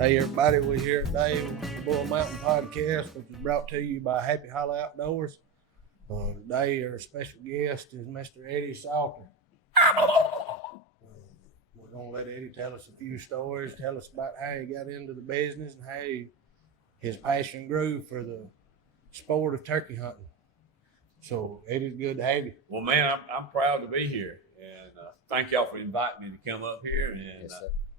Hey everybody, we're here today with the Bull Mountain Podcast, which is brought to you by Happy Hollow Outdoors. Today our special guest is Mr. Eddie Salter. We're going to let Eddie tell us a few stories, tell us about how he got into the business and how his passion grew for the sport of turkey hunting. So Eddie's good to have you. Well, man, I'm proud to be here, and thank y'all for inviting me to come up here. And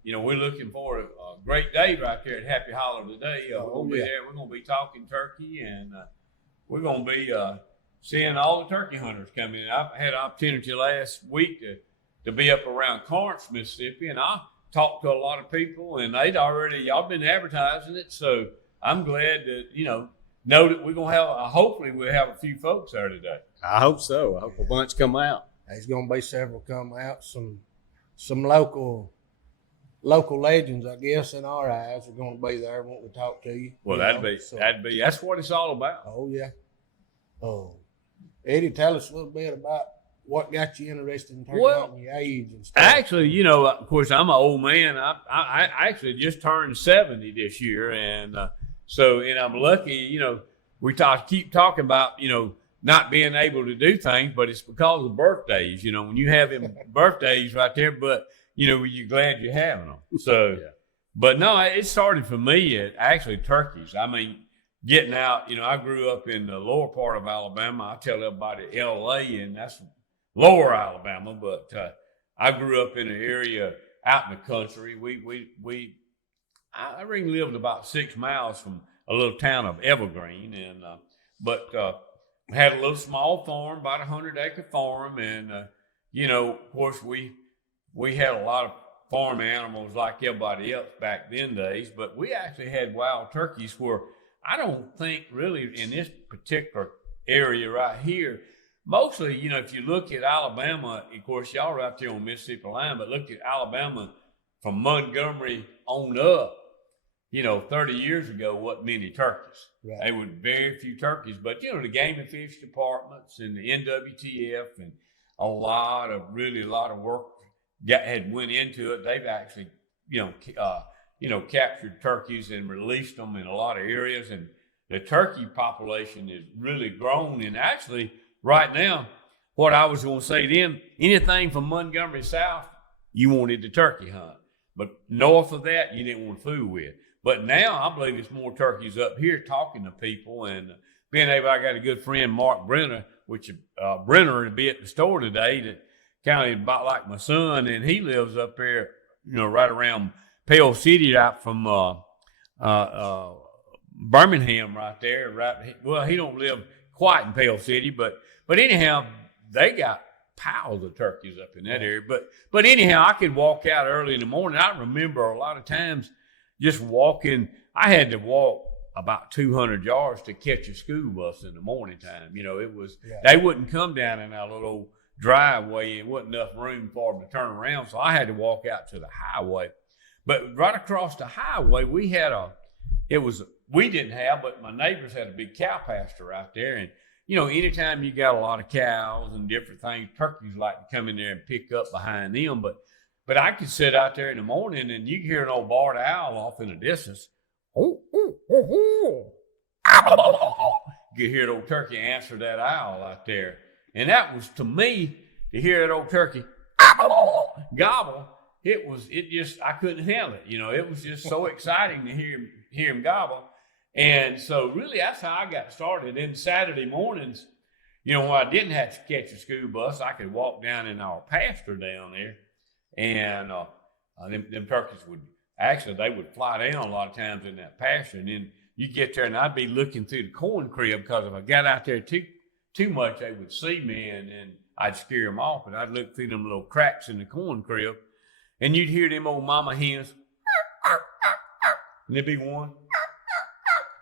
Yes, we're looking for a great day right there at Happy Hollow today. We're going to be there. We're going to be talking turkey, and we're going to be seeing all the turkey hunters come in. I've had an opportunity last week to be up around Corinth, Mississippi, and I talked to a lot of people, and y'all been advertising it. So I'm glad that know that we're gonna have. Hopefully, we'll have a few folks there today. I hope so. I hope a bunch come out. There's going to be several come out. Some local legends, I guess, in our eyes are going to be there. Want to talk to you? Well, that's what it's all about. Oh yeah. Eddie, tell us a little bit about what got you interested in turkey hunting, your age and stuff. Actually, of course, I'm an old man. I actually just turned 70 this year, and I'm lucky. We keep talking about not being able to do things, but it's because of birthdays. When you have them birthdays right there, but you're glad you're having them. So, yeah. But no, it started for me at actually turkeys. I mean, getting out. I grew up in the lower part of Alabama. I tell everybody L.A. and that's lower Alabama, but I grew up in an area out in the country. I really lived about 6 miles from a little town of Evergreen, and had a little small farm, about 100-acre farm, and of course we had a lot of farm animals like everybody else back then days, but we actually had wild turkeys where I don't think really in this particular area right here. Mostly, if you look at Alabama, of course, y'all are out there on Mississippi line, but look at Alabama from Montgomery on up, 30 years ago, wasn't many turkeys. Right. They were very few turkeys, but, the game and fish departments and the NWTF and a lot of work had went into it. They've actually, captured turkeys and released them in a lot of areas. And the turkey population has really grown. And actually, right now, what I was going to say then, anything from Montgomery south, you wanted to turkey hunt. But north of that, you didn't want to fool with. But now I believe it's more turkeys up here talking to people. And being able, I got a good friend, Mark Brenner, which Brenner will be at the store today, that kind of about like my son. And he lives up there, right around Pale City, out from Birmingham right there. Right. Well, he don't live quite in Pale City, but anyhow, they got piles of turkeys up in that area. But anyhow, I could walk out early in the morning. I remember a lot of times just walking. I had to walk about 200 yards to catch a school bus in the morning time. It was They wouldn't come down in our little driveway. It wasn't enough room for them to turn around, so I had to walk out to the highway. But right across the highway, we didn't have, but my neighbors had a big cow pasture out there. And, anytime you got a lot of cows and different things, turkeys like to come in there and pick up behind them. But I could sit out there in the morning and you could hear an old barred owl off in the distance. You could hear the old turkey answer that owl out there. And that was, to me, to hear that old turkey gobble, I couldn't handle it. It was just so exciting to hear him gobble. And so really that's how I got started. Then Saturday mornings, when I didn't have to catch a school bus, I could walk down in our pasture down there. And them turkeys they would fly down a lot of times in that pasture. And then you get there and I'd be looking through the corn crib, because if I got out there too much, they would see me and I'd scare them off. And I'd look through them little cracks in the corn crib and you'd hear them old mama hens. And there'd be one.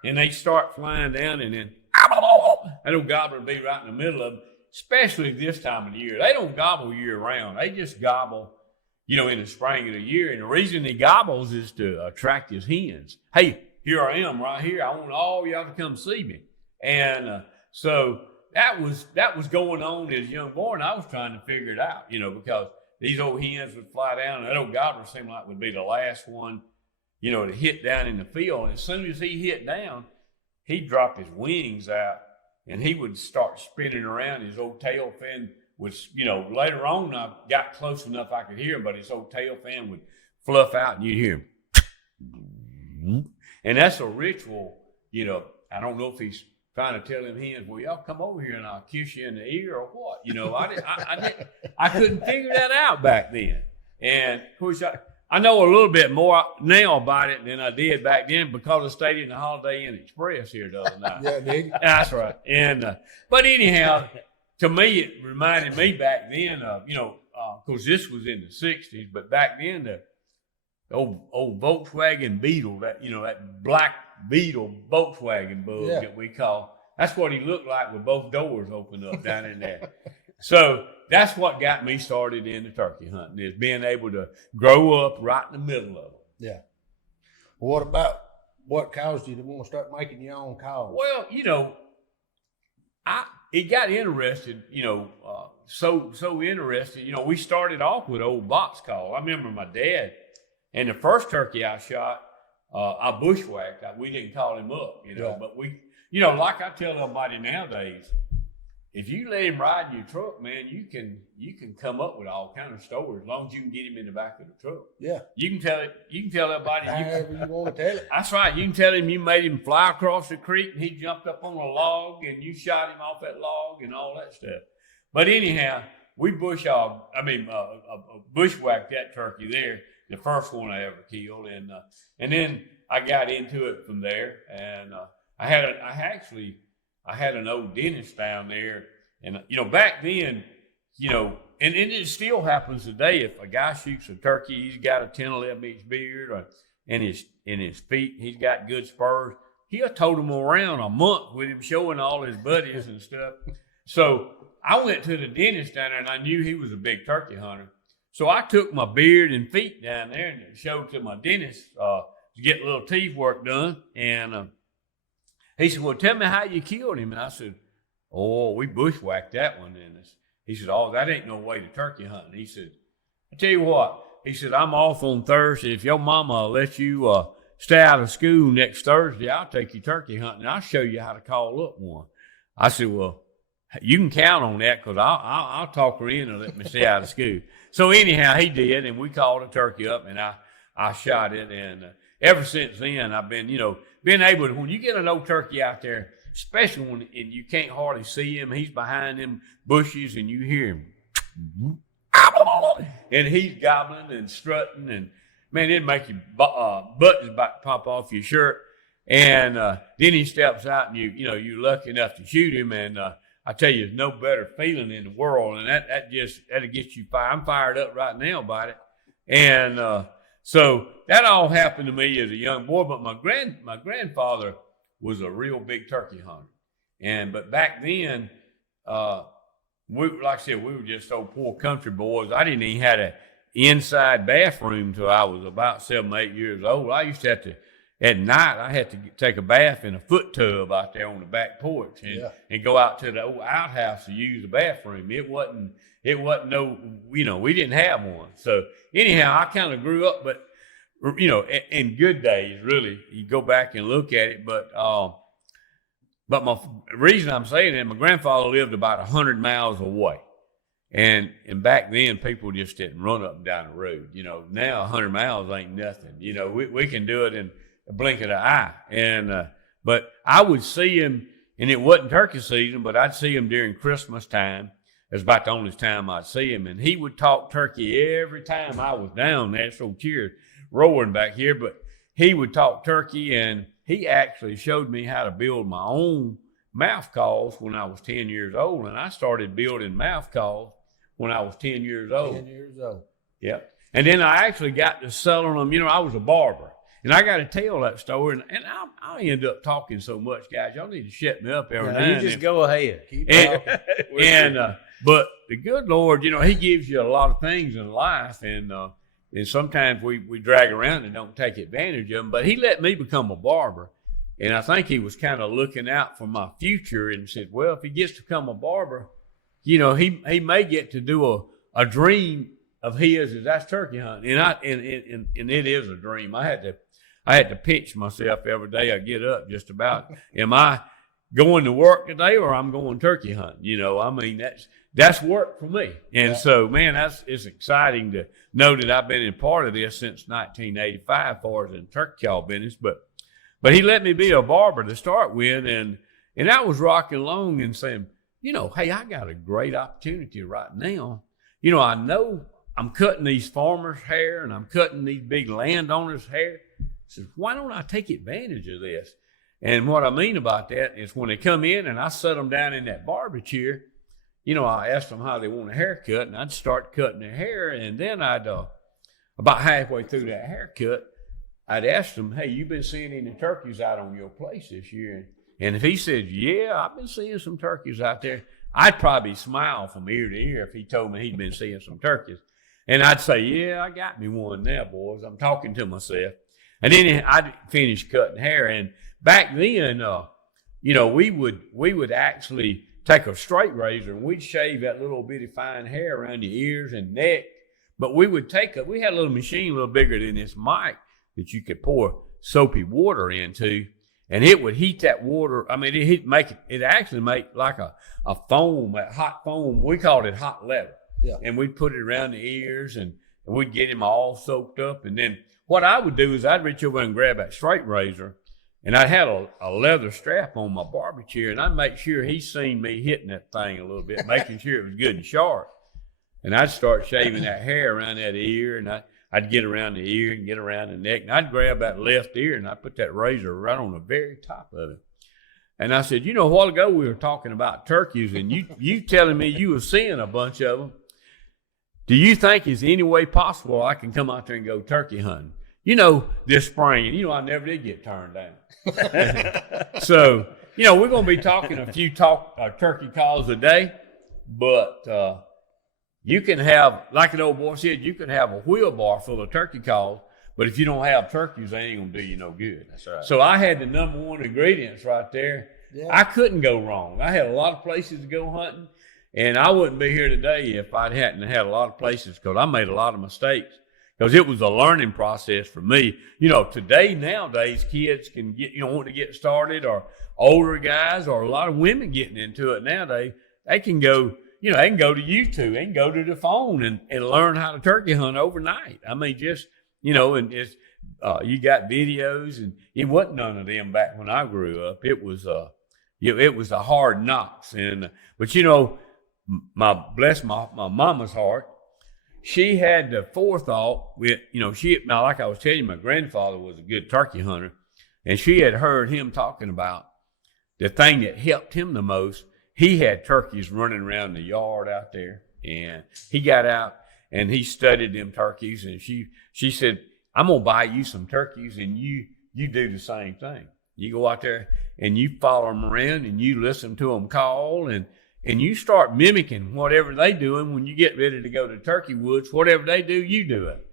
And they'd start flying down, and then that old gobbler would be right in the middle of them, especially this time of the year. They don't gobble year round. They just gobble, in the spring of the year. And the reason he gobbles is to attract his hens. Hey, here I am right here. I want all y'all to come see me. And so that was going on as a young boy, and I was trying to figure it out, because these old hens would fly down, and that old gobbler seemed like would be the last one to hit down in the field. And as soon as he hit down, he'd drop his wings out and he would start spinning around. His old tail fin was, later on I got close enough I could hear him, but his old tail fin would fluff out and you'd hear him. And that's a ritual, I don't know if he's trying to tell them hens, well, y'all come over here and I'll kiss you in the ear or what. I couldn't figure that out back then. And of course, I know a little bit more now about it than I did back then because I stayed in the Holiday Inn Express here the other night. Yeah, did you? That's right. And but anyhow, to me, it reminded me back then of, of course, this was in the 60s, but back then, the old Volkswagen Beetle, that black Beetle Volkswagen bug that we call. That's what he looked like with both doors opened up down in there. So that's what got me started into turkey hunting, is being able to grow up right in the middle of it. Yeah. Well, what caused you to want to start making your own calls? Well, it got interested, so interested. We started off with old box call. I remember my dad, and the first turkey I shot, I bushwhacked. We didn't call him up, but we, like I tell everybody nowadays, if you let him ride in your truck, man, you can come up with all kind of stories as long as you can get him in the back of the truck. Yeah. You can tell everybody. However you want to tell it. That's right. You can tell him you made him fly across the creek and he jumped up on a log and you shot him off that log and all that stuff. But anyhow, we bushwhacked that turkey there, the first one I ever killed, and then I got into it from there, and I had an old dentist down there, and back then, and it still happens today. If a guy shoots a turkey, he's got a 10, 11 inch beard, and his feet, he's got good spurs. He'll tote him around a month with him showing all his buddies and stuff. So I went to the dentist down there, and I knew he was a big turkey hunter. So I took my beard and feet down there and showed to my dentist to get a little teeth work done. And he said, well, tell me how you killed him. And I said, oh, we bushwhacked that one. And he said, oh, that ain't no way to turkey hunting. He said, I tell you what. He said, I'm off on Thursday. If your mama let you stay out of school next Thursday, I'll take you turkey hunting. I'll show you how to call up one. I said, well, you can count on that because I'll talk her in and let me stay out of school. So anyhow, he did, and we called a turkey up, and I shot it. And ever since then, I've been, been able to, when you get an old turkey out there, especially when and you can't hardly see him, he's behind them bushes, and you hear him, and he's gobbling and strutting, and man, it'd make your buttons about to pop off your shirt. And then he steps out, and you're lucky enough to shoot him, and I tell you, there's no better feeling in the world, and that'll get you fired. I'm fired up right now about it. And so that all happened to me as a young boy. But my grandfather was a real big turkey hunter, but back then, like I said, we were just old poor country boys. I didn't even have an inside bathroom till I was about 7, 8 years old. I used to have to. At night, I had to take a bath in a foot tub out there on the back porch and go out to the old outhouse to use the bathroom. It wasn't no, we didn't have one. So anyhow, I kind of grew up, but, in good days, really, you go back and look at it. But my reason I'm saying that, my grandfather lived about 100 miles away. And back then, people just didn't run up and down the road. Now 100 miles ain't nothing. We can do it in a blink of the eye. And but I would see him, and it wasn't turkey season, but I'd see him during Christmas time. It was about the only time I'd see him, and he would talk turkey every time I was down there. So cheers roaring back here, but he would talk turkey, and he actually showed me how to build my own mouth calls when I was 10 years old, and I started building mouth calls when I was 10 years old. 10 years old. Yep. And then I actually got to selling them. I was a barber. And I got to tell that story, and I end up talking so much, guys. Y'all need to shut me up every now and then. You just go ahead. Keep talking. But the good Lord, He gives you a lot of things in life, and sometimes we drag around and don't take advantage of them. But He let me become a barber, and I think He was kind of looking out for my future and said, well, if he gets to become a barber, he may get to do a dream of his, is that's turkey hunting, and it is a dream. I had to pinch myself every day I get up just about. Am I going to work today or I'm going turkey hunting? You know, I mean, that's work for me. And so, man, it's exciting to know that I've been a part of this since 1985 as far as in turkey call business. But he let me be a barber to start with, and I was rocking along and saying, you know, hey, I got a great opportunity right now. You know, I know I'm cutting these farmers' hair and I'm cutting these big landowners' hair. I said, why don't I take advantage of this? And what I mean about that is when they come in and I set them down in that barber chair, you know, I asked them how they want a haircut, and I'd start cutting their hair, and then I'd, about halfway through that haircut, I'd ask them, hey, you been seeing any turkeys out on your place this year? And if he said, yeah, I've been seeing some turkeys out there, I'd probably smile from ear to ear if he told me he'd been seeing some turkeys. And I'd say, yeah, I got me one now, boys. I'm talking to myself. And then I'd finish cutting hair. And back then, you know, we would actually take a straight razor and we'd shave that little bitty fine hair around your ears and neck. But we had a little machine a little bigger than this mic that you could pour soapy water into, and it would heat that water. I mean, it actually make like a foam, a hot foam. We called it hot leather. Yeah. And we'd put it around the ears and we'd get him all soaked up. And then what I would do is I'd reach over and grab that straight razor, and I had a leather strap on my barber chair, and I'd make sure he seen me hitting that thing a little bit, making sure it was good and sharp. And I'd start shaving that hair around that ear, and I'd get around the ear and get around the neck, and I'd grab that left ear, and I'd put that razor right on the very top of it. And I said, you know, a while ago we were talking about turkeys, and you telling me you were seeing a bunch of them. Do you think is any way possible I can come out there and go turkey hunting? You know, this spring, and you know I never did get turned down. So, you know, we're going to be talking a few turkey calls a day, but you can have, like an old boy said, you can have a wheelbarrow full of turkey calls, but if you don't have turkeys, they ain't going to do you no good. That's right. So I had the number one ingredients right there. Yeah. I couldn't go wrong. I had a lot of places to go hunting, and I wouldn't be here today if I hadn't had a lot of places, because I made a lot of mistakes. Because it was a learning process for me. You know, nowadays, kids can want to get started, or older guys, or a lot of women getting into it nowadays. They can go, they can go to YouTube, they can go to the phone and learn how to turkey hunt overnight. I mean, just, and it's, you got videos, and it wasn't none of them back when I grew up. It was, it was the hard knocks. But bless my mama's heart, she had the forethought with, now, like I was telling you, my grandfather was a good turkey hunter, and she had heard him talking about the thing that helped him the most. He had turkeys running around the yard out there, and he got out and he studied them turkeys, and she said, I'm going to buy you some turkeys, and you do the same thing. You go out there and you follow them around and you listen to them call, and you start mimicking whatever they doing when you get ready to go to turkey woods. Whatever they do, you do it.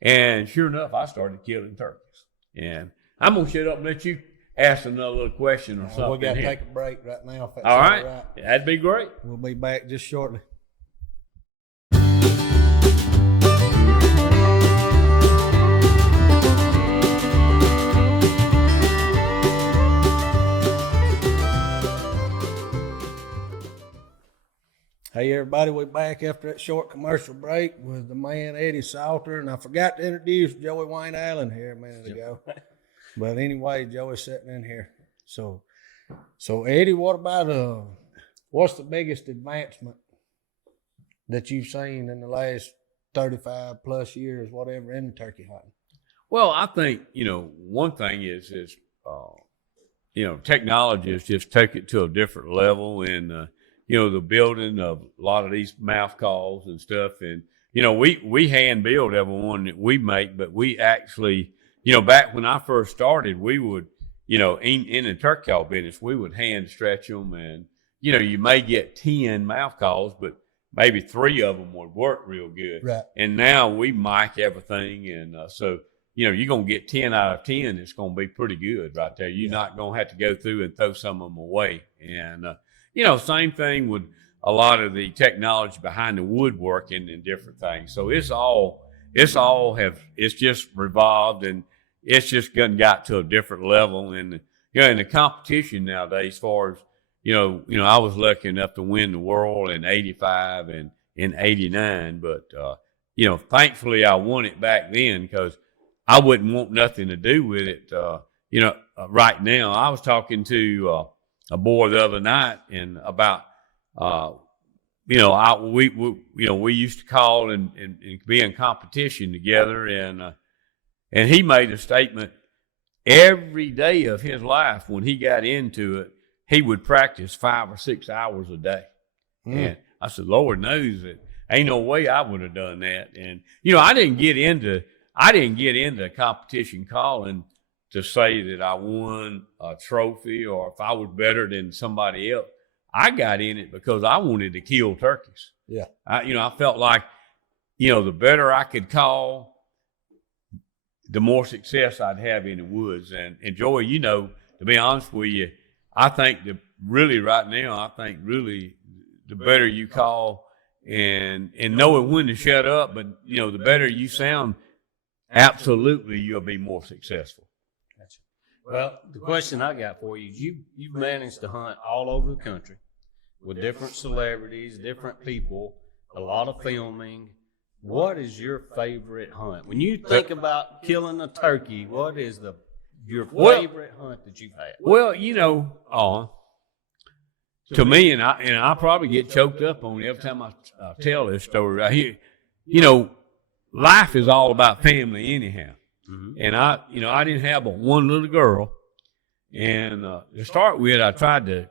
And sure enough, I started killing turkeys. And I'm going to shut up and let you ask another little question or something. We got to take a break right now. If that's all right. That'd be great. We'll be back just shortly. Hey everybody, we're back after that short commercial break with the man Eddie Salter, and I forgot to introduce Joey Wayne Allen here a minute ago. But anyway, Joey's sitting in here. So Eddie, what about what's the biggest advancement that you've seen in the last 35 plus years, whatever, in turkey hunting? Well, I think one thing is technology has just taken it to a different level, and the building of a lot of these mouth calls and stuff. And, we hand build every one that we make, but we actually, back when I first started, we would, in the turkey call business, we would hand stretch them, and, you may get 10 mouth calls, but maybe 3 of them would work real good. Right. And now we mic everything. And so, you're going to get 10 out of 10. It's going to be pretty good right there. You're not going to have to go through and throw some of them away. And, same thing with a lot of the technology behind the woodworking and different things. So it's just revolved, and it's just got to a different level. And in the competition nowadays, as far as I was lucky enough to win the world in '85 and in '89, but thankfully I won it back then because I wouldn't want nothing to do with it. Right now, I was talking to a boy the other night and about we used to call and be in competition together, and he made a statement every day of his life when he got into it, he would practice 5 or 6 hours a day. And I said, Lord knows that ain't no way I would have done that. And I didn't get into competition calling to say that I won a trophy or if I was better than somebody else. I got in it because I wanted to kill turkeys. Yeah. I felt like, the better I could call, the more success I'd have in the woods. And Joey, to be honest with you, I think that really right now, the better you call and knowing when to shut up, but the better you sound, absolutely you'll be more successful. Gotcha. Well, the question I got for you is you've managed to hunt all over the country with different celebrities, different people, a lot of filming. What is your favorite hunt? When you think about killing a turkey, what is your favorite hunt that you've had? Well, to me, and I probably get choked up on it every time I tell this story right here. Life is all about family anyhow. Mm-hmm. And I didn't have but one little girl, and to start with, I tried to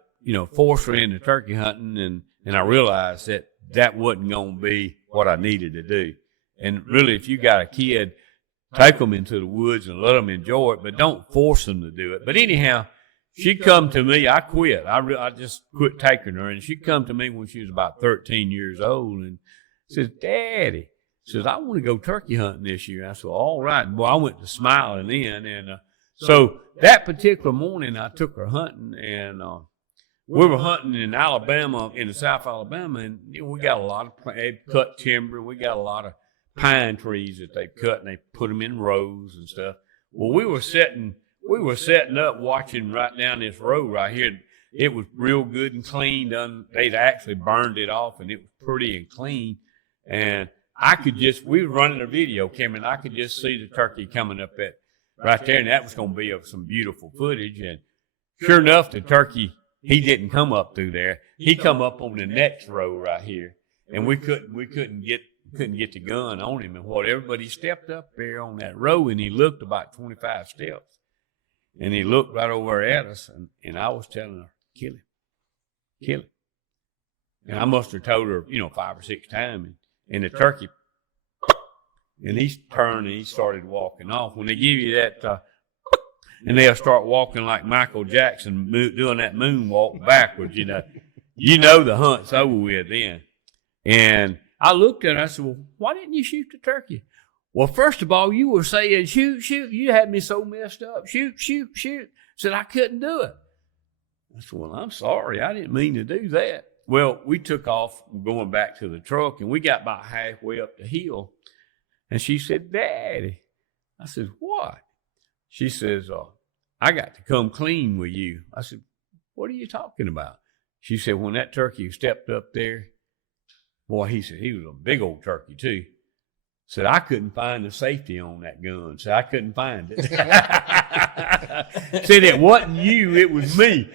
force her into turkey hunting, and I realized that wasn't going to be what I needed to do. And really, if you got a kid, take them into the woods and let them enjoy it, but don't force them to do it. But anyhow, she'd come to me. I quit. I just quit taking her, and she'd come to me when she was about 13 years old and says, Daddy, says, I want to go turkey hunting this year. I said, all right. Well, I went to smiling then. And so that particular morning, I took her hunting, and we were hunting in Alabama, in the South Alabama, and we got a lot of cut timber. We got a lot of pine trees that they cut, and they put them in rows and stuff. Well, we were setting up watching right down this road right here. It was real good and clean. They'd actually burned it off, and it was pretty and clean. And we were running a video camera, and I could just see the turkey coming up right there, and that was going to be some beautiful footage. And sure enough, the turkey, he didn't come up through there. He come up on the next row right here, and we couldn't get the gun on him and whatever. But he stepped up there on that row, and he looked about 25 steps, and he looked right over at us, and I was telling her, kill him. And I must have told her, 5 or 6 times. And the turkey, and he turned and he started walking off. When they give you that, and they'll start walking like Michael Jackson, doing that moonwalk backwards, the hunt's over with then. And I looked at her, I said, well, why didn't you shoot the turkey? Well, first of all, you were saying, shoot. You had me so messed up. Shoot. Said I couldn't do it. I said, well, I'm sorry. I didn't mean to do that. Well, we took off going back to the truck, and we got about halfway up the hill. And she said, Daddy. I said, what? She says, I got to come clean with you. I said, what are you talking about? She said, when that turkey stepped up there, boy, he said, he was a big old turkey too. Said, I couldn't find the safety on that gun. Said, I couldn't find it. Said, it wasn't you, it was me.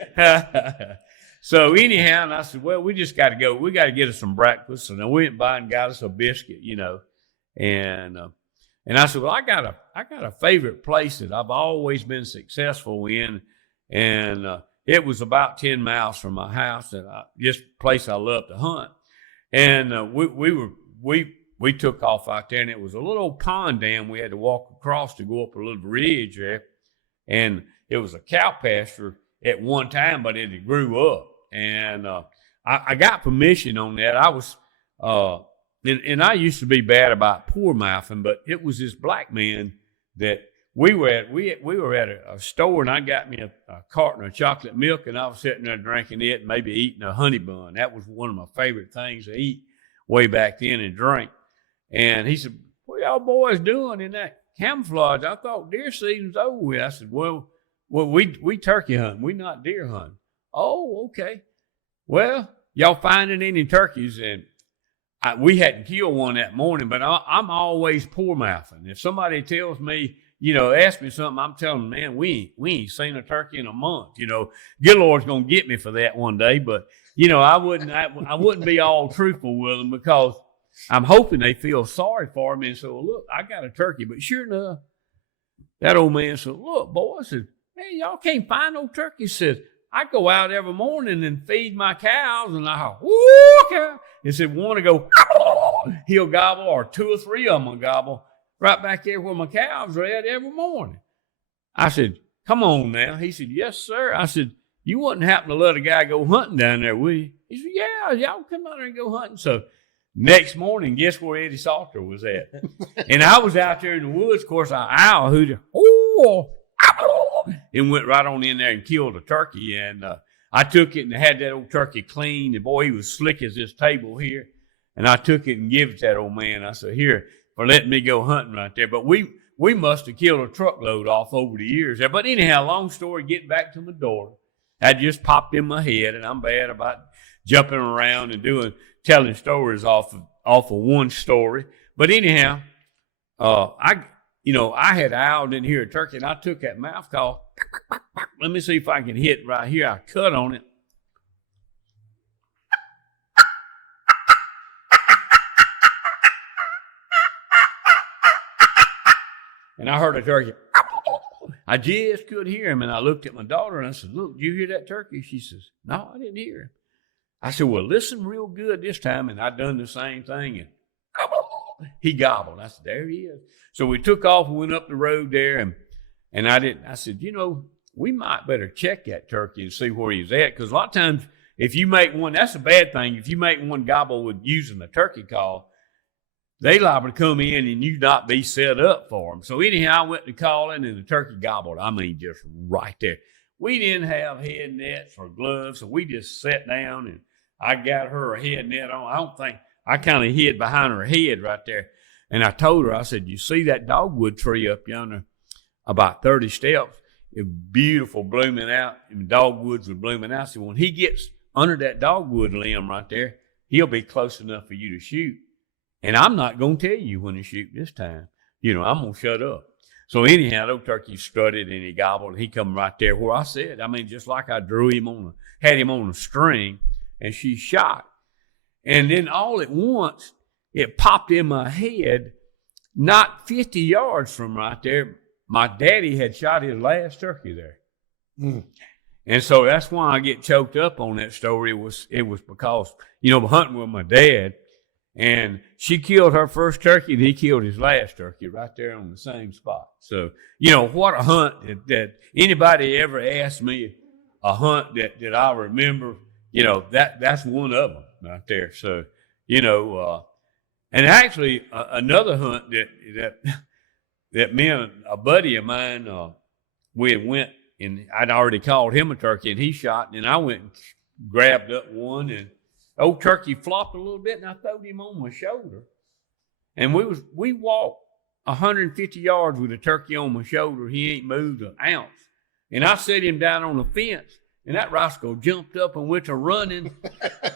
So anyhow, and I said, well, we just got to go. We got to get us some breakfast. And then we went by and got us a biscuit, And I said, well, I got a favorite place that I've always been successful in. And it was about 10 miles from my house, and this place I love to hunt. And we took off out there, and it was a little pond dam we had to walk across to go up a little ridge there. And it was a cow pasture at one time, but it grew up. And I got permission on that. I was, and I used to be bad about poor mouthing, but it was this black man that we were at a store, and I got me a carton of chocolate milk, and I was sitting there drinking it and maybe eating a honey bun. That was one of my favorite things to eat way back then and drink. And he said, what y'all boys doing in that camouflage. I thought deer season's over with. I said, well, we turkey hunting. We not deer hunting. Oh, okay. Well, y'all finding any turkeys? And we hadn't killed one that morning, but I'm always poor mouthing. If somebody tells me, ask me something, I'm telling them, man, we ain't seen a turkey in a month. Good Lord's gonna get me for that one day. But I wouldn't be all truthful with them, because I'm hoping they feel sorry for me and say, well, look, I got a turkey. But sure enough, that old man said, look, boy, said, man, y'all can't find no turkey. Said, I go out every morning and feed my cows, and I whoo, cow. He said, want to go, he'll gobble, or 2 or 3 of them will gobble right back there where my cows are at every morning. I said, come on now. He said, yes, sir. I said, you wouldn't happen to let a guy go hunting down there, would you? He said, yeah, y'all come out there and go hunting. So next morning, guess where Eddie Salter was at? And I was out there in the woods. Of course, an owl hooted, and went right on in there and killed a turkey. And I took it and had that old turkey cleaned. And boy, he was slick as this table here. And I took it and gave it to that old man. I said, here, for letting me go hunting right there. But we must have killed a truckload off over the years there. But anyhow, long story, getting back to my daughter, that just popped in my head, and I'm bad about jumping around and telling stories off of one story. But anyhow, I had owled in here a turkey, and I took that mouth call. Let me see if I can hit right here. I cut on it. And I heard a turkey. I just could hear him, and I looked at my daughter, and I said, look, did you hear that turkey? She says, no, I didn't hear him. I said, well, listen real good this time. And I done the same thing, and he gobbled. I said, there he is. So we took off and went up the road there, and I said, we might better check that turkey and see where he's at, because a lot of times if you make one, that's a bad thing. If you make one gobble with using the turkey call, they liable to come in and you not be set up for them. So anyhow, I went to calling, and the turkey gobbled. I mean, just right there. We didn't have head nets or gloves, so we just sat down, and I got her a head net on. I kind of hid behind her head right there. And I told her, I said, you see that dogwood tree up yonder about 30 steps? It's beautiful, blooming out, and dogwoods were blooming out. So when he gets under that dogwood limb right there, he'll be close enough for you to shoot. And I'm not going to tell you when to shoot this time. I'm going to shut up. So anyhow, those turkeys strutted, and he gobbled, and he come right there where I said. I mean, just like I had him on a string, and she shot. And then all at once, it popped in my head, not 50 yards from right there, my daddy had shot his last turkey there. Mm. And so that's why I get choked up on that story. It was because, hunting with my dad, and she killed her first turkey, and he killed his last turkey right there on the same spot. So, what a hunt that anybody ever asked me, a hunt that I remember, that's one of them right there. So, and actually another hunt that me and a buddy of mine, we had went, and I'd already called him a turkey, and he shot, and I went and grabbed up one, and old turkey flopped a little bit, and I throwed him on my shoulder. And we walked 150 yards with a turkey on my shoulder. He ain't moved an ounce. And I set him down on the fence, and that rascal jumped up and went to running.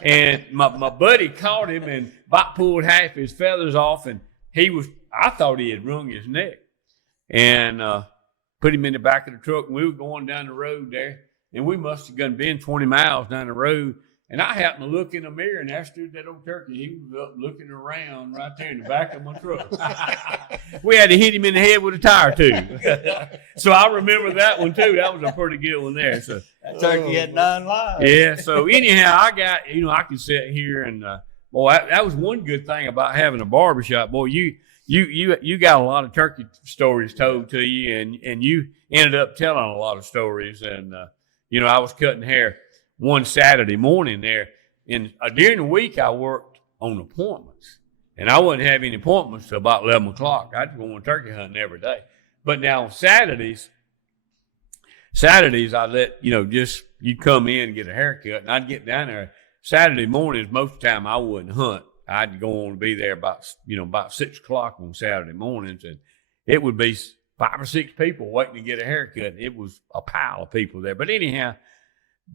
And my buddy caught him and about pulled half his feathers off, and I thought he had wrung his neck. And put him in the back of the truck, and we were going down the road there, and we must have been 20 miles down the road. And I happened to look in the mirror, and there stood that old turkey. He was up looking around right there in the back of my truck. We had to hit him in the head with a tire tube. So I remember that one too. That was a pretty good one there. So that turkey had 9 lives. Yeah. So anyhow, I got, I can sit here and boy, that was one good thing about having a barbershop. Boy, you got a lot of turkey stories told to you, and you ended up telling a lot of stories. And I was cutting hair one Saturday morning there, and during the week I worked on appointments, and I wouldn't have any appointments till about 11 o'clock. I'd go on turkey hunting every day. But now on Saturdays I let, you'd come in and get a haircut, and I'd get down there. Saturday mornings, most of the time I wouldn't hunt. I'd go on to be there about 6 o'clock on Saturday mornings, it would be 5 or 6 people waiting to get a haircut. It was a pile of people there. But anyhow,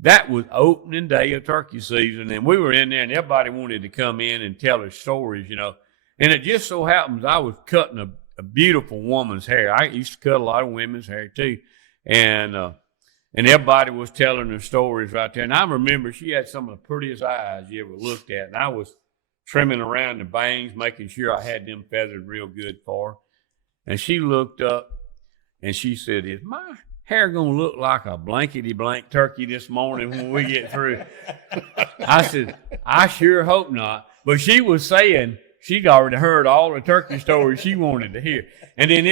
that was opening day of turkey season, and we were in there, and everybody wanted to come in and tell their stories, And it just so happens I was cutting a beautiful woman's hair. I used to cut a lot of women's hair too, and everybody was telling their stories right there. And I remember she had some of the prettiest eyes you ever looked at, and I was trimming around the bangs, making sure I had them feathered real good for her. And she looked up and she said, "Is my hair going to look like a blankety blank turkey this morning when we get through?" I said, "I sure hope not." But she was saying she'd already heard all the turkey stories she wanted to hear. And then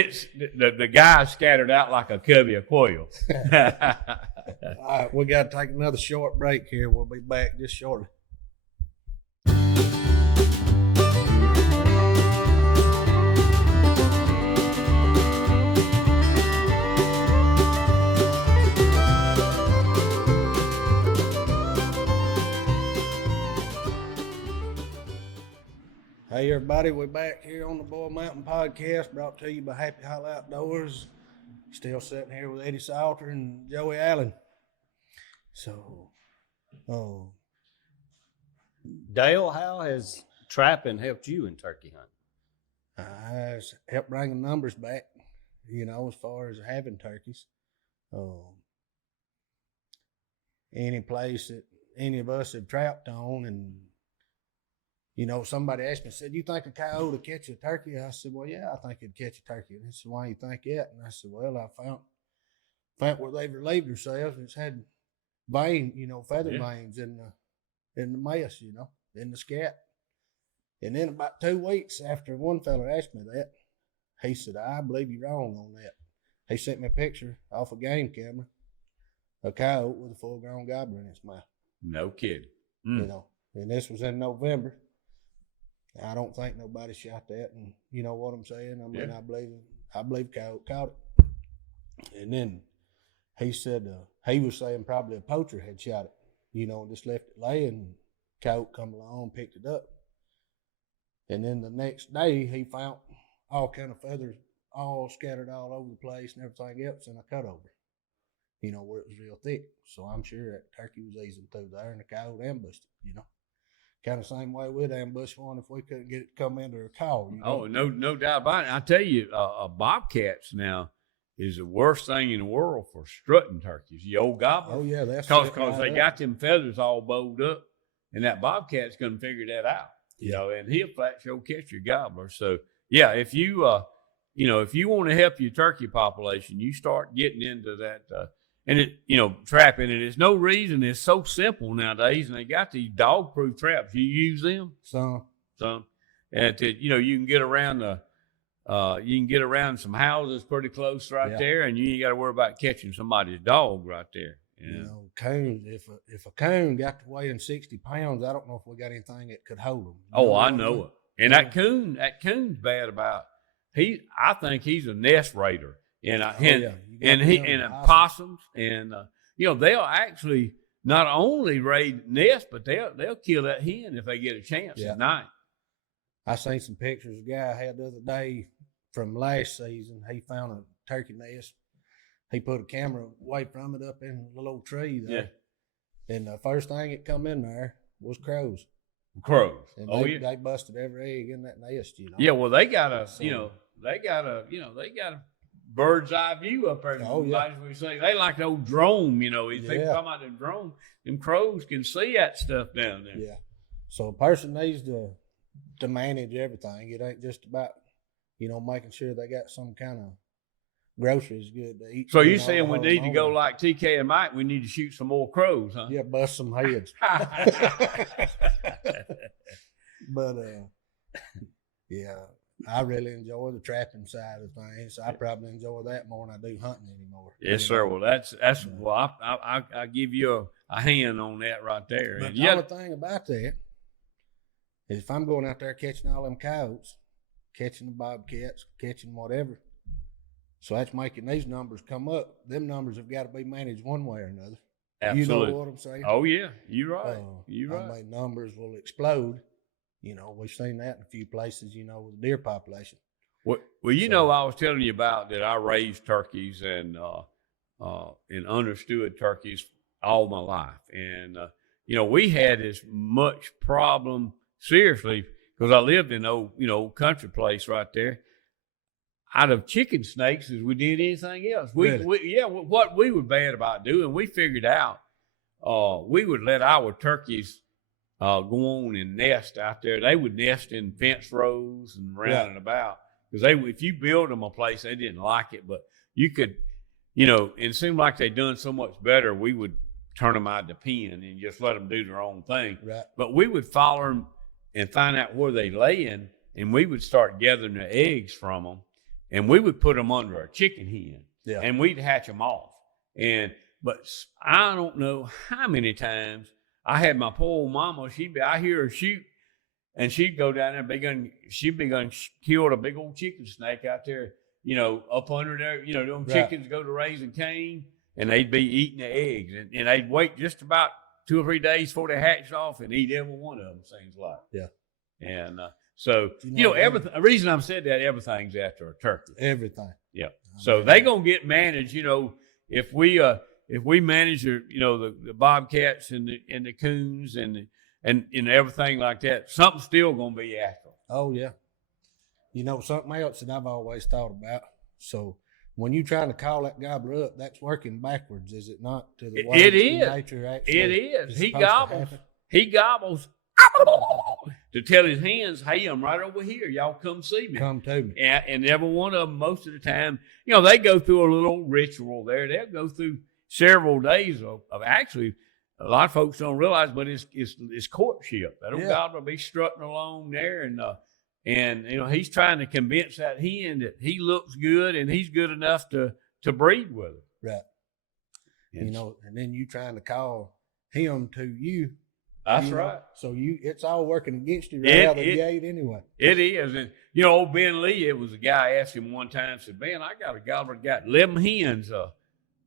the guys scattered out like a covey of quails. All right, we got to take another short break here. We'll be back just shortly. Hey everybody, we're back here on the Boyle Mountain Podcast, brought to you by Happy Hollow Outdoors. Still sitting here with Eddie Salter and Joey Allen. So, Dale, how has trapping helped you in turkey hunting? It's helped bring the numbers back, as far as having turkeys. Any place that any of us have trapped on, and somebody asked me, said, "You think a coyote would catch a turkey?" I said, "Well, yeah, I think it'd catch a turkey." And he said, "Why do you think that?" And I said, "Well, I found where they've relieved themselves, and it's had feather veins in the mess, in the scat." And then about 2 weeks after one fella asked me that, he said, "I believe you're wrong on that." He sent me a picture off a game camera, a coyote with a full-grown gobbler in its mouth. No kidding. And this was in November. I don't think nobody shot that, and you know what I'm saying? I mean, I believe coyote caught it. And then he said he was saying probably a poacher had shot it, and just left it lay, and coyote come along and picked it up. And then the next day he found all kind of feathers all scattered all over the place and everything else in a cutover, where it was real thick. So I'm sure that turkey was easing through there, and the coyote ambushed it, Kind of same way we'd ambush one if we couldn't get it to come into a call. Oh, no doubt about it. I tell you, bobcats now is the worst thing in the world for strutting turkeys. The old gobbler. Oh yeah, that's because they got them feathers all bowed up, and that bobcat's going to figure that out. And he'll flat show catch your gobbler. So yeah, if you if you want to help your turkey population, you start getting into that. And trapping it is no reason. It's so simple nowadays, and they got these dog-proof traps. You use them, some, and you can get around some houses pretty close right there, and you ain't got to worry about catching somebody's dog right there. Coons. If a coon got to weighing 60 pounds, I don't know if we got anything that could hold them. I know it. And that coon's bad about. I think he's a nest raider. And possums, and they'll actually not only raid nests, but they'll kill that hen if they get a chance at night. I seen some pictures a guy had the other day from last season. He found a turkey nest. He put a camera away from it up in a little tree there. Yeah. And the first thing that come in there was crows. And they busted every egg in that nest, Yeah, well they got a bird's eye view up there. We say they like the old drone, People talking about the drone. Them crows can see that stuff down there. Yeah. So a person needs to manage everything. It ain't just about, making sure they got some kind of groceries good to eat. So you're saying we need to go like TK and Mike, we need to shoot some more crows, huh? Yeah, bust some heads. But yeah. I really enjoy the trapping side of things. I probably enjoy that more than I do hunting anymore. Yes, sir. Well, I give you a hand on that right there. But the only thing about that is if I'm going out there catching all them coyotes, catching the bobcats, catching whatever, so that's making these numbers come up. Them numbers have got to be managed one way or another. Absolutely. You know what I'm saying? Oh yeah, you're right. I mean, numbers will explode. We've seen that in a few places, with the deer population. Well, you know, I was telling you about that. I raised turkeys and understood turkeys all my life, and you know, we had as much problem seriously because I lived in old country place right there. Out of chicken snakes as we did anything else. What we were bad about doing, we figured out we would let our turkeys go on and nest out there. They would nest in fence rows and round and about because if you build them a place, they didn't like it, but you could, it seemed like they done so much better. We would turn them out of the pen and just let them do their own thing. Right. But we would follow them and find out where they lay in, and we would start gathering the eggs from them. And we would put them under a chicken hen, and we'd hatch them off. But I don't know how many times I had my poor old mama. I hear her shoot, and she'd go down there. She'd be going to kill a big old chicken snake out there, up under there. Them chickens go to raising cane, and they'd be eating the eggs, and they'd wait just about 2 or 3 days before they hatched off and eat every one of them. Seems like and. So, everything. The reason I've said that, everything's after a turkey. Everything. Yeah. So they gonna get managed. If we manage the bobcats and the coons and everything like that, something's still gonna be after them. Oh yeah. Something else that I've always thought about. So when you're trying to call that gobbler up, that's working backwards, is it not? To the way it is. Nature actually it is. He gobbles. To tell his hens, hey, I'm right over here. Y'all come see me. Come to me. And every one of them, most of the time, they go through a little ritual there. They'll go through several days of actually, a lot of folks don't realize, but it's courtship. That old gobbler will be strutting along there, and he's trying to convince that hen that he looks good and he's good enough to breed with her. Right. And then you trying to call him to you. That's right. So it's all working against you right out of the gate anyway. It is. And, old Ben Lee, it was a guy asked him one time, said, Ben, I got a gobbler got 11 hens.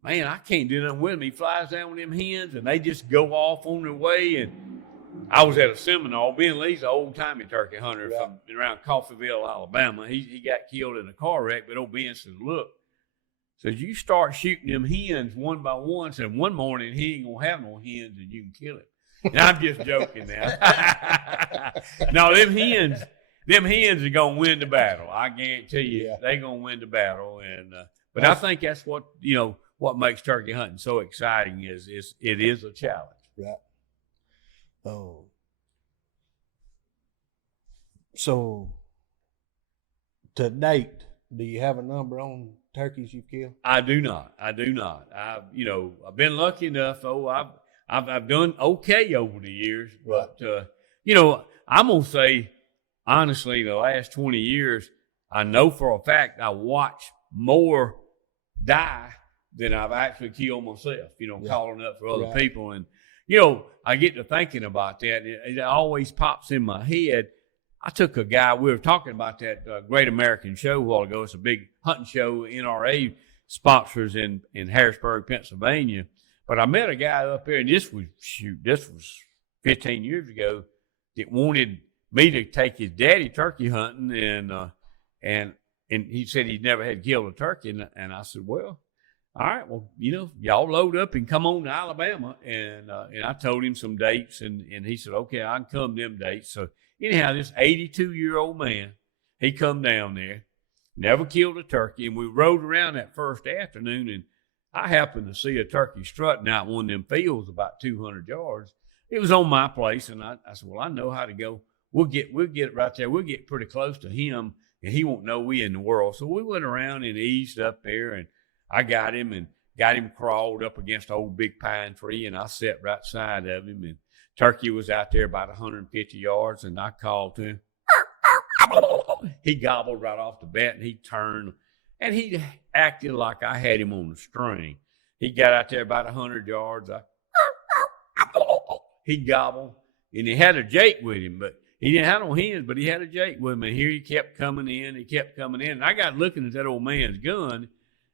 Man, I can't do nothing with him. He flies down with them hens, and they just go off on their way. And I was at a seminar. Ben Lee's an old-timey turkey hunter from around Coffeyville, Alabama. He got killed in a car wreck, but old Ben said, look, says you start shooting them hens one by one. Said one morning he ain't going to have no hens, and you can kill him. And I'm just joking now. No, them hens are gonna win the battle. I guarantee you, they're gonna win the battle. And but I think that's what what makes turkey hunting so exciting is it is a challenge. Right. Oh. So to date, do you have a number on turkeys you've killed? I do not. I've been lucky enough. I've done okay over the years, but I'm gonna say honestly, the last 20 years, I know for a fact I watch more die than I've actually killed myself. Calling up for other people, and I get to thinking about that. It always pops in my head. I took a guy. We were talking about that Great American Show a while ago. It's a big hunting show. NRA sponsors in Harrisburg, Pennsylvania. But I met a guy up there, and this was 15 years ago, that wanted me to take his daddy turkey hunting, and he said he'd never had killed a turkey, and I said, well, all right, well, y'all load up and come on to Alabama, and I told him some dates, and he said, okay, I can come them dates. So anyhow, this 82-year-old man, he come down there, never killed a turkey, and we rode around that first afternoon, and I happened to see a turkey strutting out one of them fields about 200 yards. It was on my place, and I said, well, I know how to go. We'll get it right there. We'll get pretty close to him, and he won't know we in the world. So we went around and eased up there, and I got him crawled up against an old big pine tree, and I sat right side of him, and turkey was out there about 150 yards, and I called to him. He gobbled right off the bat, and he turned. And he acted like I had him on the string. He got out there about 100 yards. He gobbled, and he had a Jake with him, but he didn't have no hens, but he had a Jake with him. And here he kept coming in. And I got looking at that old man's gun,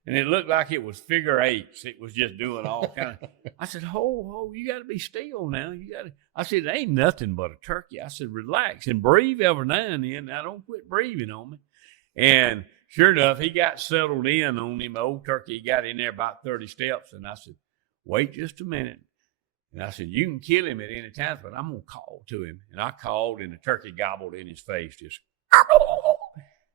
and it looked like it was figure eights. It was just doing all kind of. I said, "Ho, you got to be still now. You got to." I said, "It ain't nothing but a turkey." I said, "Relax and breathe every now and then. Now don't quit breathing on me." And sure enough, he got settled in on him. Old turkey, he got in there about 30 steps. And I said, wait just a minute. And I said, you can kill him at any time, but I'm going to call to him. And I called, and the turkey gobbled in his face, just,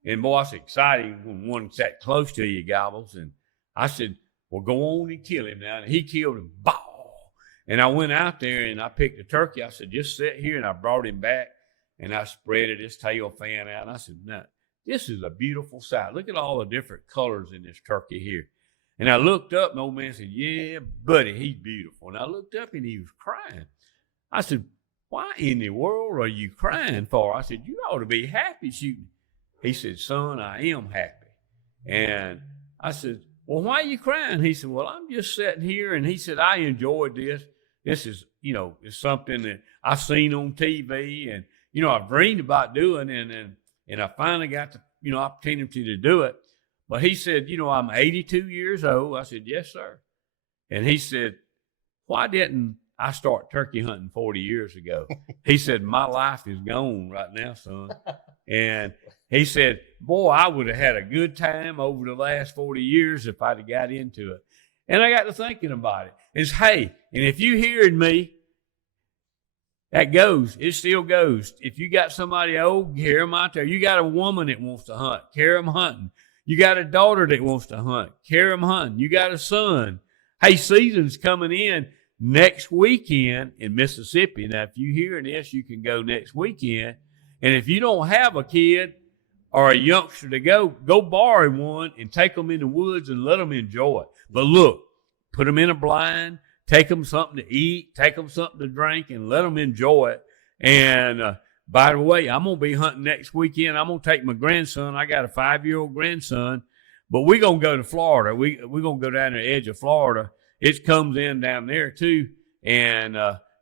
and boy, it's exciting when one's that close to you gobbles. And I said, well, go on and kill him now. And he killed him, and I went out there and I picked the turkey. I said, just sit here. And I brought him back and I spreaded his tail fan out. And I said, now, this is a beautiful sight. Look at all the different colors in this turkey here. And I looked up and the old man said, yeah, buddy, he's beautiful. And I looked up and he was crying. I said, why in the world are you crying for? I said, you ought to be happy shooting. He said, son, I am happy. And I said, well, why are you crying? He said, well, I'm just sitting here. And he said, I enjoyed this. This is, it's something that I've seen on TV and, I've dreamed about doing and I finally got the, opportunity to do it. But he said, I'm 82 years old. I said, yes, sir. And he said, why didn't I start turkey hunting 40 years ago? He said, my life is gone right now, son. And he said, boy, I would have had a good time over the last 40 years if I'd have got into it. And I got to thinking about it. It's, hey, and if you hearing me, that goes. It still goes. If you got somebody old, carry them out there. You got a woman that wants to hunt, carry them hunting. You got a daughter that wants to hunt, carry them hunting. You got a son. Hey, season's coming in next weekend in Mississippi. Now, if you hearing this, you can go next weekend. And if you don't have a kid or a youngster to go borrow one and take them in the woods and let them enjoy it. But look, put them in a blind, take them something to eat, take them something to drink, and let them enjoy it. And by the way, I'm going to be hunting next weekend. I'm going to take my grandson. I got a 5-year-old grandson. But we're going to go to Florida. We're going to go down the edge of Florida. It comes in down there, too. And,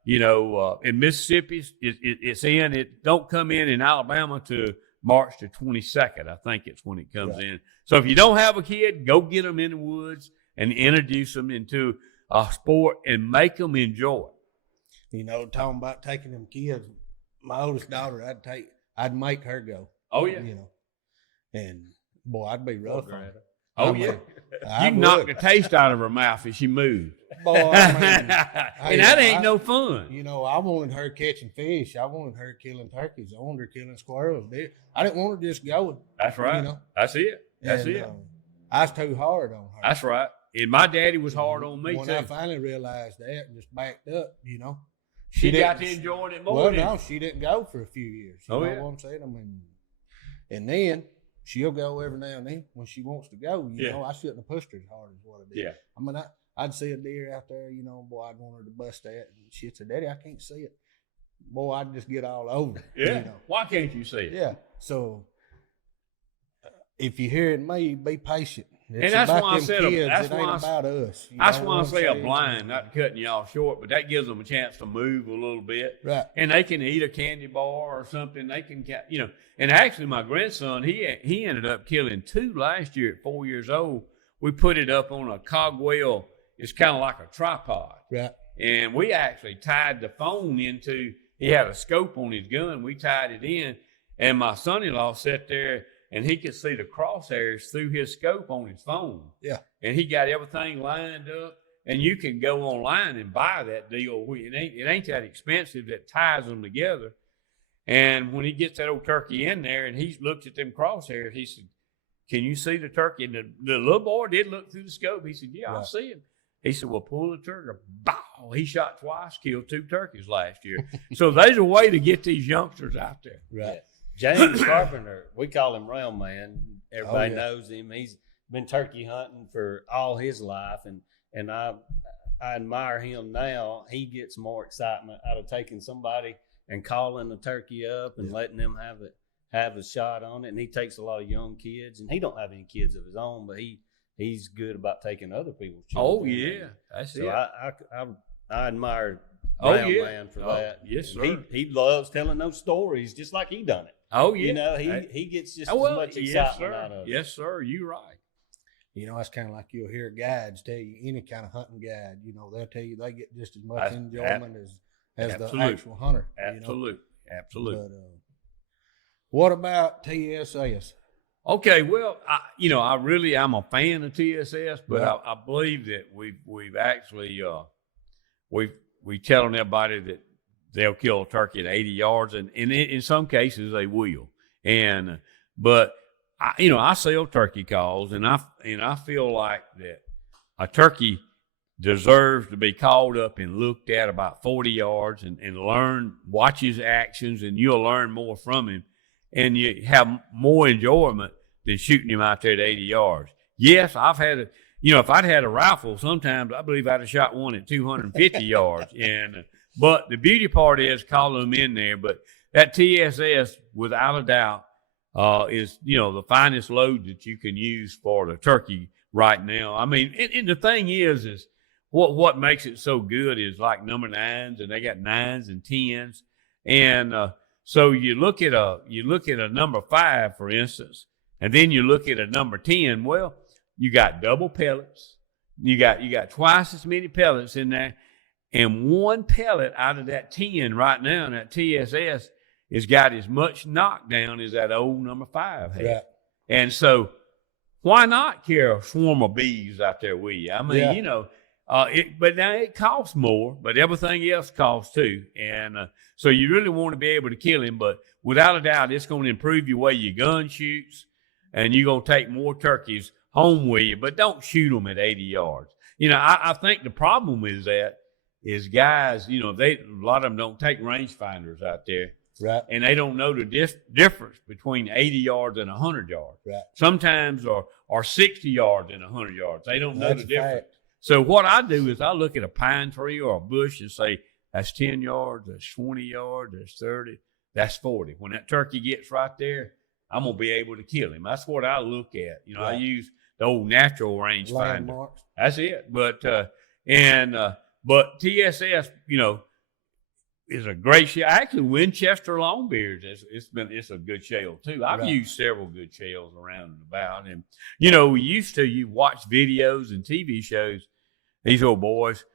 in Mississippi, it's in. It don't come in Alabama to March the 22nd. I think it's when it comes in. So if you don't have a kid, go get them in the woods and introduce them into a sport and make them enjoy it. Talking about taking them kids, my oldest daughter, I'd make her go. Oh, yeah. And boy, I'd be rough on her. Oh, yeah. You knock the taste out of her mouth if she moved. Boy, and that ain't no fun. I wanted her catching fish. I wanted her killing turkeys. I wanted her killing squirrels. I didn't want her just going. That's right. That's it. That's it. I was too hard on her. That's right. And my daddy was hard on me, when too. I finally realized that and just backed up, She got to enjoy it more. Well, no, she didn't go for a few years. You know what I'm saying? And then she'll go every now and then when she wants to go. I shouldn't have pushed her as hard as what I did. Yeah. I'd see a deer out there, boy, I'd want her to bust that. And she'd say, Daddy, I can't see it. Boy, I'd just get all over it. Yeah. Why can't you see it? Yeah. So if you hear it me, be patient. It's and that's why I said about us. That's why I say a blind, not cutting you off short, but that gives them a chance to move a little bit. Right. And they can eat a candy bar or something. They can, And actually, my grandson, he ended up killing 2 last year at 4 years old. We put it up on a cogwheel. It's kind of like a tripod. Right. And we actually tied the phone into. He had a scope on his gun. We tied it in, and my son-in-law sat there. And he could see the crosshairs through his scope on his phone. Yeah. And he got everything lined up. And you can go online and buy that deal. It ain't that expensive that ties them together. And when he gets that old turkey in there and he looks at them crosshairs, he said, can you see the turkey? And the little boy did look through the scope. He said, yeah, I see him. He said, well, pull the trigger. Bow! He shot twice, killed 2 turkeys last year. So there's a way to get these youngsters out there. Right. James Carpenter, we call him Realm Man. Everybody knows him. He's been turkey hunting for all his life, and I admire him now. He gets more excitement out of taking somebody and calling the turkey up and letting them have a shot on it. And he takes a lot of young kids, and he don't have any kids of his own, but he's good about taking other people's children. Oh yeah, that's so it. I admire Realm Man for that. Yes, sir. He loves telling those stories just like he done it. Oh, yeah. He gets just as much excitement out of it. Yes, sir. You're right. That's kind of like you'll hear guides tell you, any kind of hunting guide, they'll tell you they get just as much enjoyment as the actual hunter. Absolutely. Absolutely. But what about TSS? Okay, well, I'm a fan of TSS, but Right. I believe that we've actually we telling everybody that they'll kill a turkey at 80 yards, and in some cases they will. And but I sell turkey calls, and I feel like that a turkey deserves to be called up and looked at about 40 yards and watch his actions, and you'll learn more from him, and you have more enjoyment than shooting him out there at 80 yards. Yes, if I'd had a rifle, sometimes I believe I'd have shot one at 250 yards. But the beauty part is calling them in there. But that TSS, without a doubt, is the finest load that you can use for the turkey right now. I mean, and the thing is what makes it so good is like number 9s, and they got 9s and 10s, and so you look at a number 5, for instance, and then you look at a number 10. Well, you got double pellets, you got twice as many pellets in there, and one pellet out of that 10 right now, and that TSS has got as much knockdown as that old number 5 had. Right. And so, why not carry a swarm of bees out there with you? I mean, but now it costs more, but everything else costs too. And so you really want to be able to kill him, but without a doubt, it's going to improve your way your gun shoots, and you're going to take more turkeys home with you, but don't shoot them at 80 yards. I think the problem is guys, a lot of them don't take rangefinders out there. Right. And they don't know the difference between 80 yards and 100 yards. Right. Sometimes are 60 yards and 100 yards. They don't know That's the difference. fact. So what I do is I look at a pine tree or a bush and say, that's 10 yards, that's 20 yards, that's 30, that's 40. When that turkey gets right there, I'm going to be able to kill him. That's what I look at. I Right. use the old natural rangefinder. Landmarks. That's it. But TSS, is a great shell. Actually, Winchester Longbeards, it's a good shell too. I've Right. used several good shells around and about, and you watch videos and TV shows. These old boys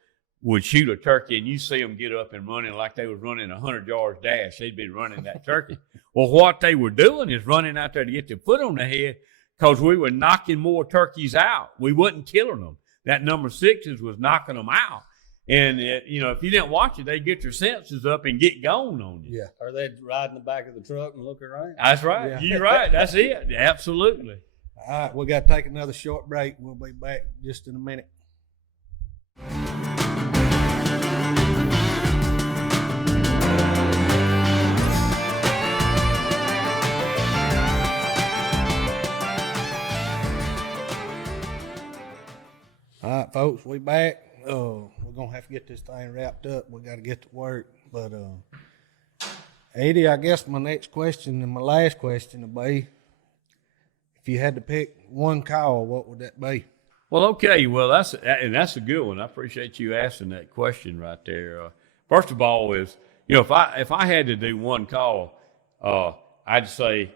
would shoot a turkey, and you see them get up and running like they was running 100 yards dash. They'd be running that turkey. Well, what they were doing is running out there to get their foot on the head, because we were knocking more turkeys out. We wasn't killing them. That number 6s was knocking them out. And, if you didn't watch it, they'd get their senses up and get going on you. Yeah. Or they'd ride in the back of the truck and look around. That's right. Yeah. You're right. That's it. Absolutely. All right, we got to take another short break. We'll be back just in a minute. All right, folks, we back. We're gonna have to get this thing wrapped up. We got to get to work. But Eddie, I guess my next question and my last question will be: if you had to pick one call, what would that be? Well, okay. Well, that's a good one. I appreciate you asking that question right there. First of all, is if I had to do one call, I'd say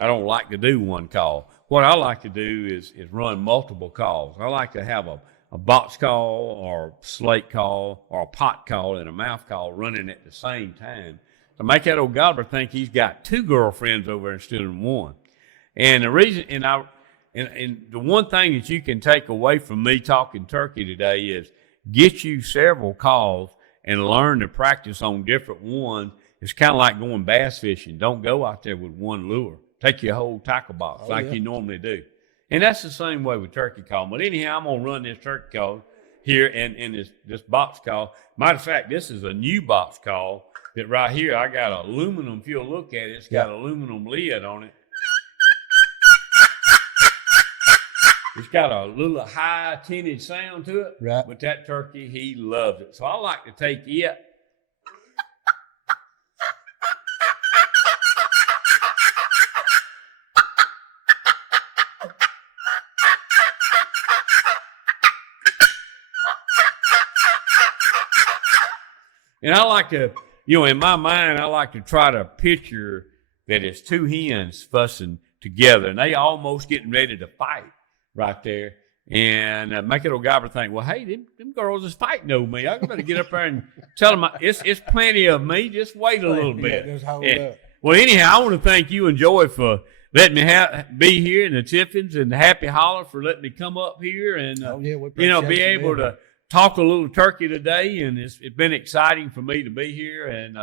I don't like to do one call. What I like to do is run multiple calls. I like to have a box call or slate call or a pot call and a mouth call running at the same time to make that old gobbler think he's got 2 girlfriends over there instead of 1. And the reason, and the one thing that you can take away from me talking turkey today is get you several calls and learn to practice on different ones. It's kind of like going bass fishing. Don't go out there with one lure. Take your whole tackle box you normally do. And that's the same way with turkey call. But anyhow, I'm going to run this turkey call here and this box call. Matter of fact, this is a new box call that right here, I got aluminum. If you'll look at it, it's got aluminum lid on it. It's got a little high tinted sound to it. Right. But that turkey, he loves it. So I like to take it. And I like to, in my mind, I like to try to picture that it's 2 hens fussing together, and they almost getting ready to fight right there. And make it old gobbler think, well, hey, them girls is fighting over me. I better get up there and tell them it's plenty of me. Just wait a little bit. Just hold And, up. well, anyhow, I want to thank you and Joy for letting me be here in the Tiffins, and the Happy Holler for letting me come up here and we be appreciate you able being to here. talk a little turkey today. And it's been exciting for me to be here. And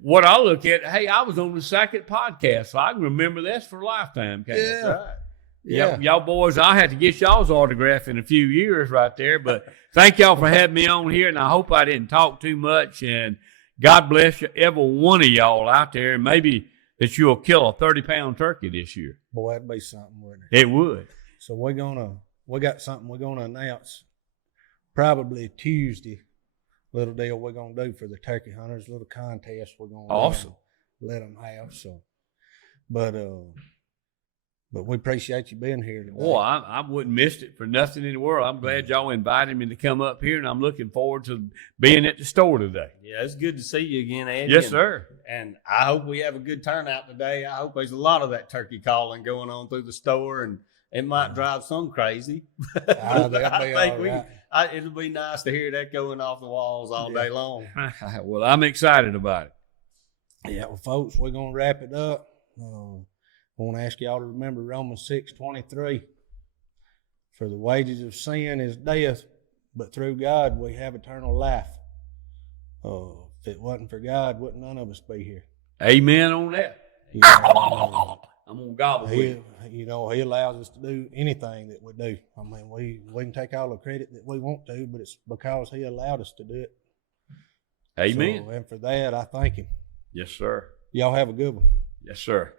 what I look at, hey, I was on the second podcast, so I can remember this for a lifetime. Can't I? Yeah. Right. Yeah. Y'all boys, I'll have to get y'all's autograph in a few years right there. But thank y'all for having me on here, and I hope I didn't talk too much. And God bless you, every one of y'all out there, and maybe that you'll kill a 30-pound turkey this year. Boy, that'd be something, wouldn't it? It would. So we got something we're gonna announce probably Tuesday. Little deal we're gonna do for the turkey hunters, little contest we're gonna Awesome. let them have. So, but we appreciate you being here today. Boy, I wouldn't miss it for nothing in the world. I'm glad y'all invited me to come up here, and I'm looking forward to being at the store today. Yeah, it's good to see you again, Eddie. Yes, sir. And I hope we have a good turnout today. I hope there's a lot of that turkey calling going on through the store, and it might drive some crazy. That'll be all right. It'll be nice to hear that going off the walls all day long. Well, I'm excited about it. Yeah, well, folks, we're gonna wrap it up. I want to ask y'all to remember Romans 6:23. For the wages of sin is death, but through God we have eternal life. If it wasn't for God, wouldn't none of us be here. Amen on that. You know, I'm going to gobble with you. He allows us to do anything that we do. I mean, we can take all the credit that we want to, but it's because he allowed us to do it. Amen. So, and for that, I thank him. Yes, sir. Y'all have a good one. Yes, sir.